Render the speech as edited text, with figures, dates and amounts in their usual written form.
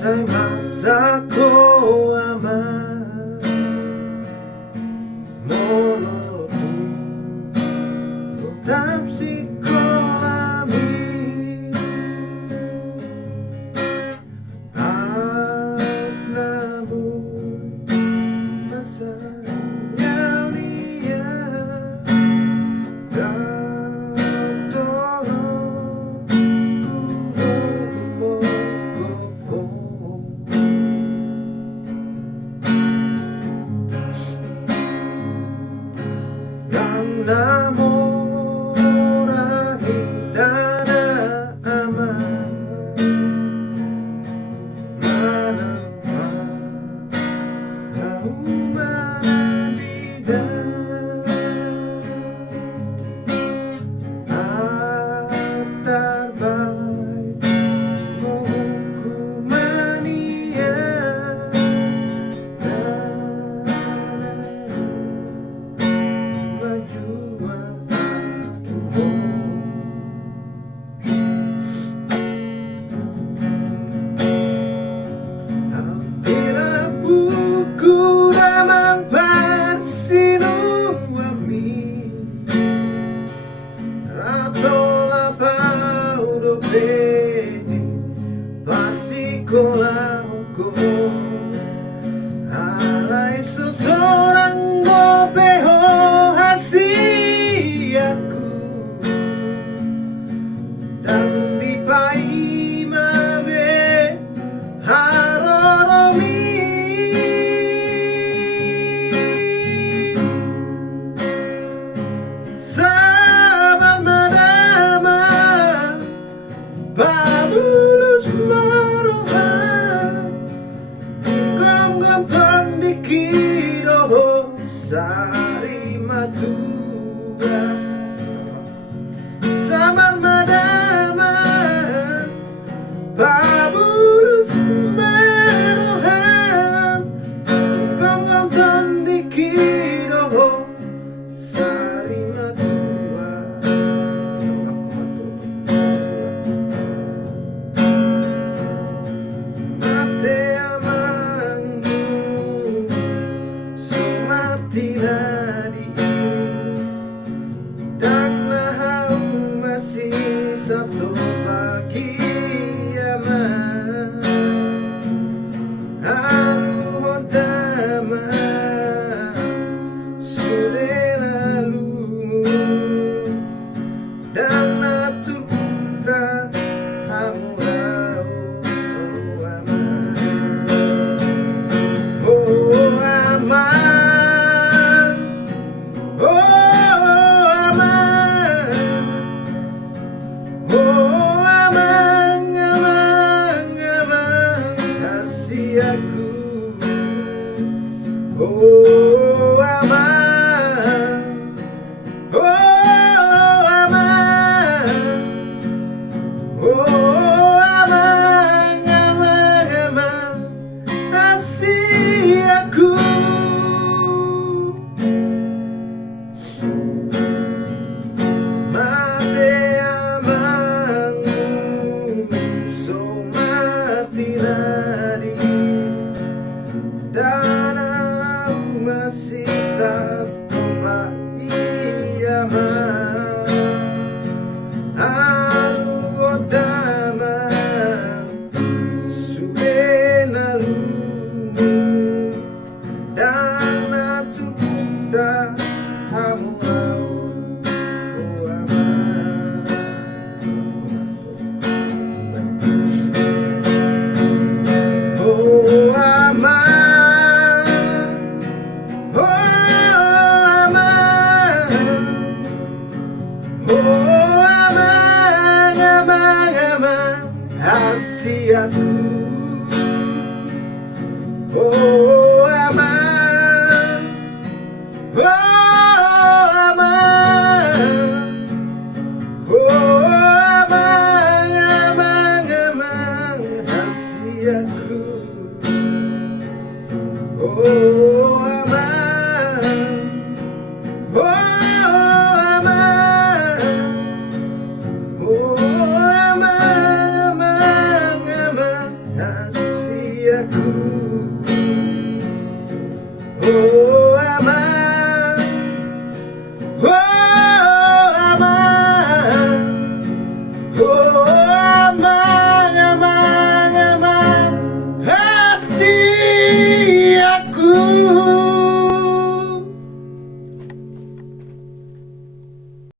Sai masaku aman Molotu Tetap psikolami Namun Masanya dia Namorahi dana aman Manapa Manabida Atarbai Menghukumania Alai seseorang gopeho hasiaku dan dipai mabe haroromi sahabat madama babulus maroha gam tandikido sari matua sahabat madama babulus maroha gam tandikido sari matua mate amangu somatinadi dan nahau masih satu pagi aman haru dama sudah lalumu dan atur kita amurau aman Hasiaku oh aman aman hasiaku oh aman oh aman Oh